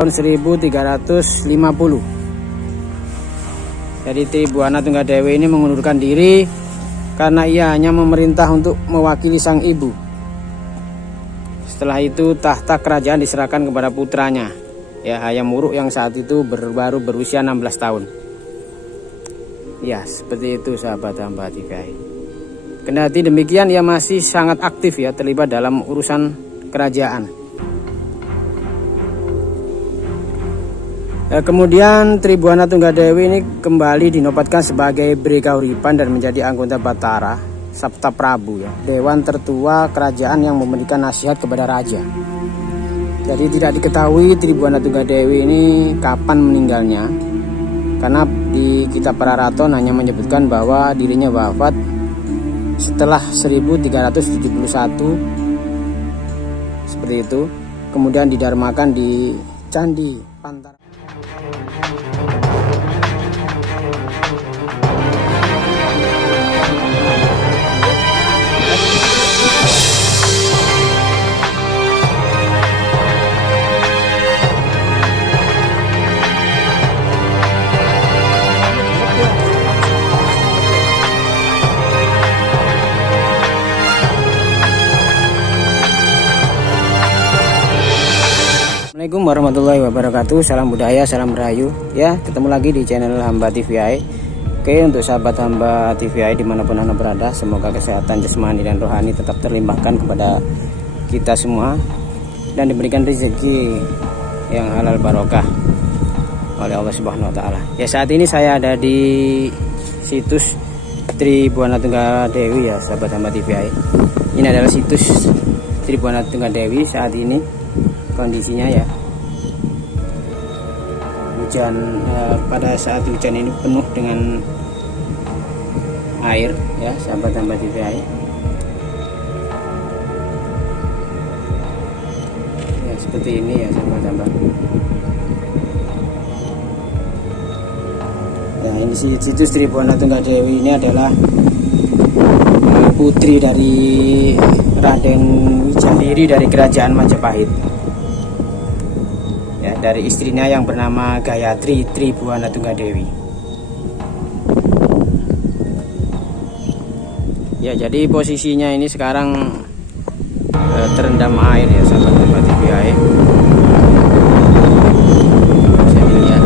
tahun 1350. Jadi Tribuana Tunggadewi ini mengundurkan diri karena ia hanya memerintah untuk mewakili sang ibu. Setelah itu tahta kerajaan diserahkan kepada putranya, ya, Hayam Wuruk, yang saat itu baru berusia 16 tahun. Ya, seperti itu sahabat hamba TVI. Kendati demikian, ia masih sangat aktif ya, terlibat dalam urusan kerajaan. Kemudian Tribuana Tunggadewi ini kembali dinobatkan sebagai Brekauripan dan menjadi anggota Batara Sabta Prabu, ya, dewan tertua kerajaan yang memberikan nasihat kepada raja. Jadi tidak diketahui Tribuana Tunggadewi ini kapan meninggalnya, karena di kitab Pararaton hanya menyebutkan bahwa dirinya wafat setelah 1371 seperti itu, kemudian didarmakan di Candi Pantara. Assalamualaikum warahmatullahi wabarakatuh. Salam budaya, salam rahayu. Ya, ketemu lagi di channel Hamba TVI. Oke, untuk sahabat Hamba TVI dimanapun anda berada, semoga kesehatan jasmani dan rohani tetap terlimpahkan kepada kita semua dan diberikan rezeki yang halal barokah oleh Allah Subhanahu wa taala. Ya, saat ini saya ada di situs Tribuana Tunggadewi, ya sahabat Hamba TVI. Ini adalah situs Tribuana Tunggadewi saat ini. Kondisinya ya, hujan, pada saat hujan ini penuh dengan air, ya sahabat Hamba TVI. Ya seperti ini ya sahabat Hamba. Nah, ini situs Tribuana Tunggadewi ini adalah putri dari Raden Wijayiri dari kerajaan Majapahit. Ya, dari istrinya yang bernama Gayatri Tribuana Tunggadewi. Ya, jadi posisinya ini sekarang terendam air ya sahabat Hamba TVI. Bisa dilihat.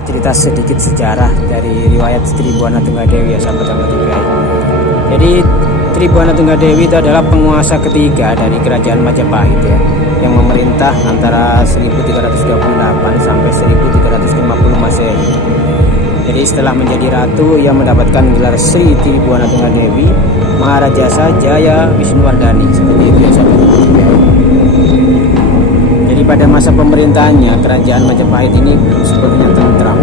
Cerita sedikit sejarah dari riwayat Tribuana Tunggadewi ya sahabat Hamba TVI. Jadi Tribuana Tunggadewi itu adalah penguasa ketiga dari kerajaan Majapahit ya, yang memerintah antara 1338 sampai 1350 Masehi. Jadi setelah menjadi ratu, ia mendapatkan gelar Sri Tribuana Tunggadewi Maharajasa Jaya Wisnuwardhani, seperti itu ya sahabat Hamba TVI. Jadi pada masa pemerintahannya kerajaan Majapahit ini belum sepenuhnya tentram.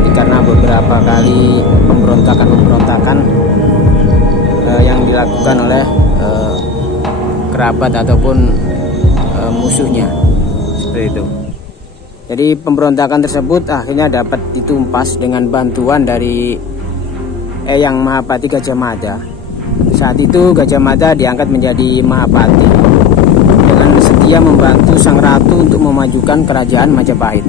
Jadi karena beberapa kali pemberontakan yang dilakukan oleh kerabat ataupun musuhnya, seperti itu. Jadi pemberontakan tersebut akhirnya dapat ditumpas dengan bantuan dari Eyang Mahapati Gajah Mada. Saat itu Gajah Mada diangkat menjadi Mahapati dengan setia membantu sang ratu untuk memajukan kerajaan Majapahit.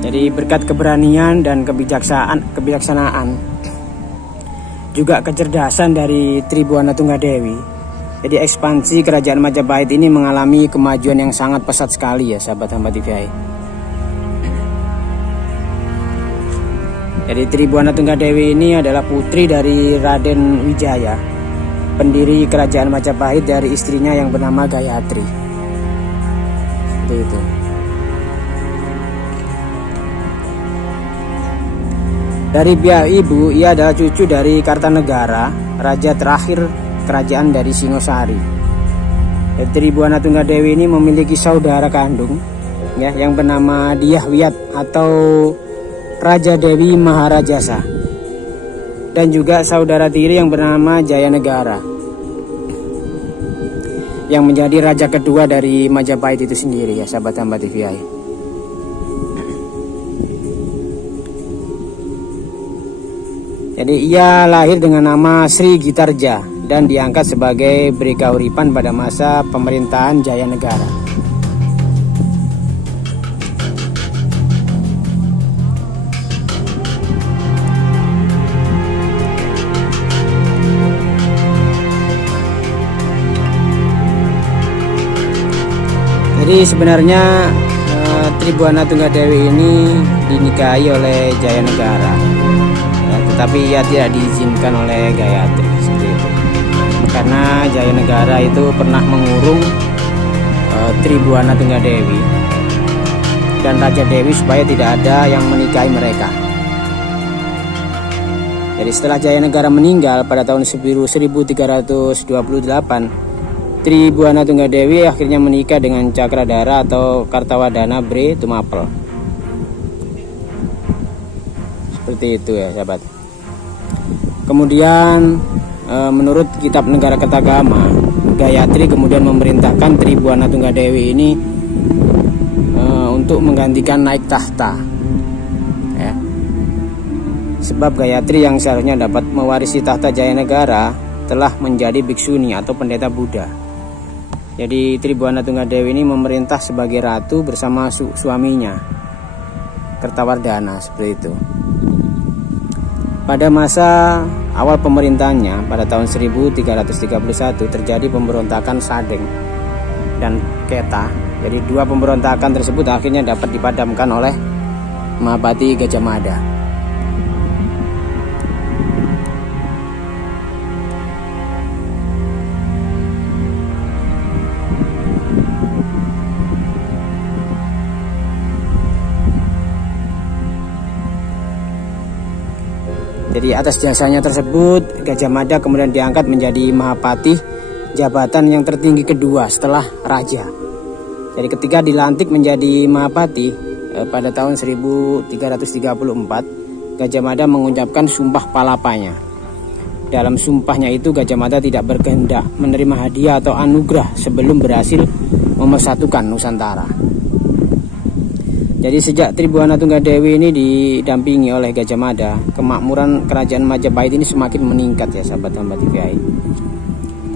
Jadi berkat keberanian dan kebijaksanaan juga kecerdasan dari Tribuana Tunggadewi, jadi ekspansi kerajaan Majapahit ini mengalami kemajuan yang sangat pesat sekali ya sahabat Hamba TVI. Jadi Tribuana Tunggadewi ini adalah putri dari Raden Wijaya, pendiri kerajaan Majapahit, dari istrinya yang bernama Gayatri. Seperti itu. Dari pihak ibu, ia adalah cucu dari Kartanegara, raja terakhir kerajaan dari Singosari. Tribuana Tunggadewi ini memiliki saudara kandung ya yang bernama Dyah atau Raja Dewi Maharajasa, dan juga saudara tiri yang bernama Jayanegara yang menjadi raja kedua dari Majapahit itu sendiri ya sahabat hamba TVI. Jadi ia lahir dengan nama Sri Gitarja dan diangkat sebagai Brikauripan pada masa pemerintahan Jayanegara. Jadi sebenarnya Tribuana Tunggadewi ini dinikahi oleh Jayanegara, ya, tetapi ia tidak diizinkan oleh Gayatri seperti itu. Karena Jayanegara itu pernah mengurung Tribuana Tunggadewi dan Raja Dewi supaya tidak ada yang menikahi mereka. Jadi setelah Jayanegara meninggal pada tahun 1328, Tribuana Tunggadewi akhirnya menikah dengan Cakradhara atau Kartawadana Bre Tumapel. Seperti itu ya sahabat. Kemudian menurut kitab Negara Kertagama, Gayatri kemudian memerintahkan Tribuana Tunggadewi ini untuk menggantikan naik tahta ya. Sebab Gayatri yang seharusnya dapat mewarisi tahta Jayanegara telah menjadi biksuni atau pendeta Buddha. Jadi Tribuana Tunggadewi ini memerintah sebagai ratu bersama suaminya Kertawardhana seperti itu. Pada masa awal pemerintahannya pada tahun 1331 terjadi pemberontakan Sadeng dan Keta. Jadi dua pemberontakan tersebut akhirnya dapat dipadamkan oleh Mahapati Gajah Mada. Jadi atas jasanya tersebut Gajah Mada kemudian diangkat menjadi Mahapati, jabatan yang tertinggi kedua setelah raja. Jadi ketika dilantik menjadi Mahapati pada tahun 1334, Gajah Mada mengucapkan sumpah palapanya. Dalam sumpahnya itu Gajah Mada tidak berkehendak menerima hadiah atau anugerah sebelum berhasil memersatukan Nusantara. Jadi sejak Tribuana Tunggadewi ini didampingi oleh Gajah Mada, kemakmuran kerajaan Majapahit ini semakin meningkat ya sahabat hamba TVI.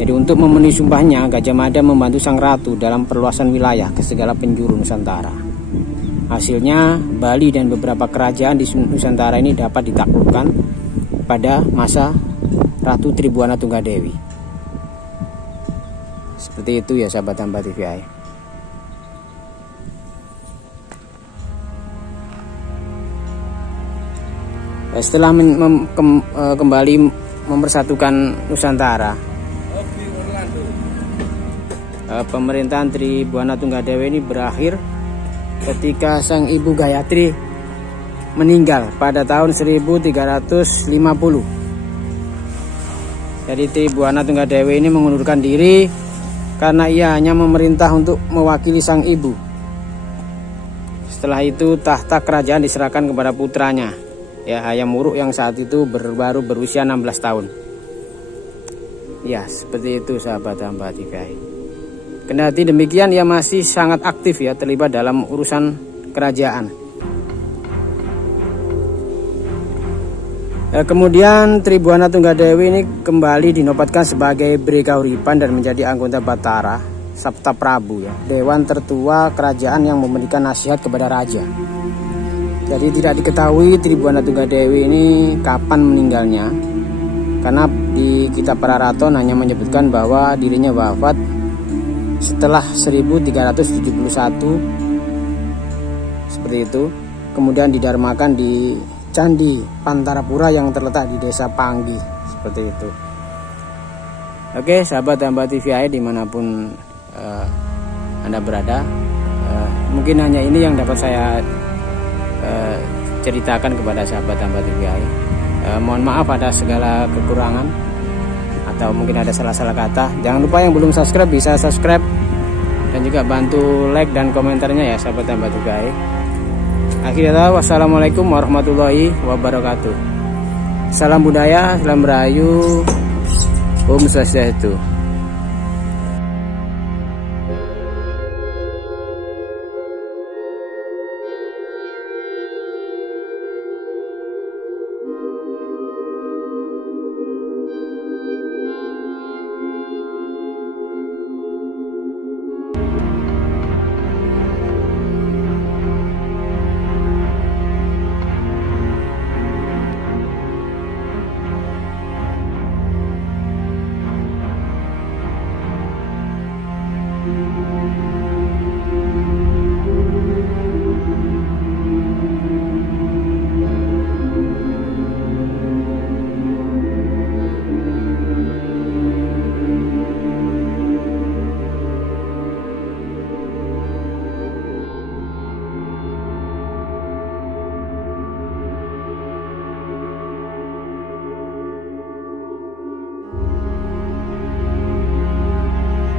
Jadi untuk memenuhi sumpahnya, Gajah Mada membantu sang ratu dalam perluasan wilayah ke segala penjuru Nusantara. Hasilnya Bali dan beberapa kerajaan di Nusantara ini dapat ditaklukkan pada masa Ratu Tribuana Tunggadewi. Seperti itu ya sahabat hamba TVI. Setelah kembali mempersatukan Nusantara, pemerintahan Tribuana Tunggadewi ini berakhir ketika sang ibu Gayatri meninggal pada tahun 1350. Jadi Tribuana Tunggadewi ini mengundurkan diri karena ia hanya memerintah untuk mewakili sang ibu. Setelah itu tahta kerajaan diserahkan kepada putranya, ya, Hayam Wuruk yang saat itu baru berusia 16 tahun. Ya, seperti itu sahabat hamba TVI. Kendati demikian ia masih sangat aktif ya terlibat dalam urusan kerajaan. Kemudian Tribuana Tunggadewi ini kembali dinobatkan sebagai Brikauripan dan menjadi anggota Batara Sabta Prabu ya, dewan tertua kerajaan yang memberikan nasihat kepada raja. Jadi tidak diketahui Tribuana Tunggadewi ini kapan meninggalnya, karena di kitab Pararaton hanya menyebutkan bahwa dirinya wafat setelah 1371 seperti itu, kemudian didarmakan di Candi Pantarapura yang terletak di desa Panggi seperti itu. Oke sahabat hamba TVI dimanapun Anda berada, mungkin hanya ini yang dapat saya ceritakan kepada sahabat hamba TVI. Mohon maaf atas segala kekurangan atau mungkin ada salah-salah kata. Jangan lupa yang belum subscribe bisa subscribe dan juga bantu like dan komentarnya ya sahabat dan batu gae. Akhirnya wassalamualaikum warahmatullahi wabarakatuh. Salam budaya, salam Rahayu, Om Swastiastu.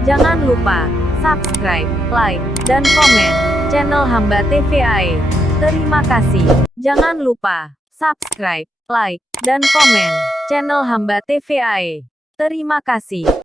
Jangan lupa subscribe, like, dan komen channel Hamba TVAE. Terima kasih. Jangan lupa subscribe, like, dan komen channel Hamba TVAE. Terima kasih.